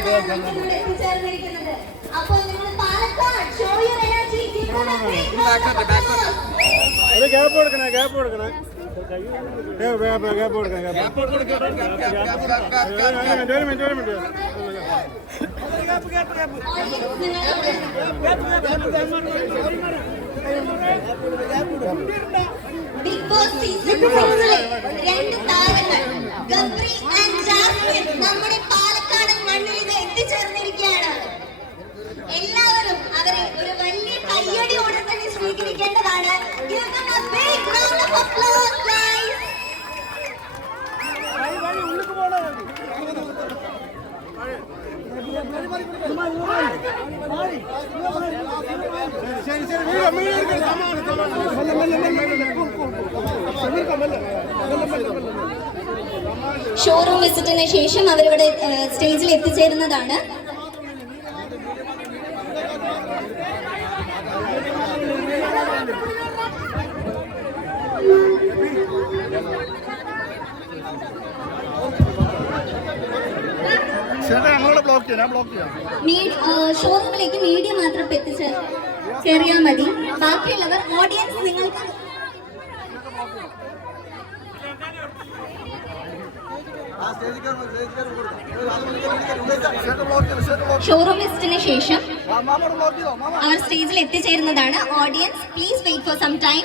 എത്തിച്ചേർന്നിരിക്കുന്നത് അപ്പൊ നിങ്ങൾ Palakkad show your energy gap കൊടുക്കണേ ഗ്യാപ്പ് കൊടുക്കണേ. ഗ്യാപ്പ് കൊടുക്കണേ ഗ്യാപ്പ് കൊടുക്കണേ ഒരു മിനിറ്റ് ഒരു മിനിറ്റ് ബിഗ് ബോസ് സീസൺ രണ്ട് താരങ്ങൾ. ഗബ്രി ആൻഡ് ഷോറൂം വിസിറ്റിന് ശേഷം അവരിവിടെ സ്റ്റേജിൽ എത്തിച്ചേരുന്നതാണ്. ചേട്ടാ ഷോറൂമിലേക്ക് മീഡിയ മാത്രം എത്തിച്ച് കയറിയാൽ മതി. ബാക്കിയുള്ളവർ ഓഡിയൻസ് നിങ്ങൾക്ക് ഷോറൂമിസ്റ്റിന് ശേഷം അവർ സ്റ്റേജിൽ എത്തിച്ചേരുന്നതാണ്. Audience please wait for some time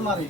മാറി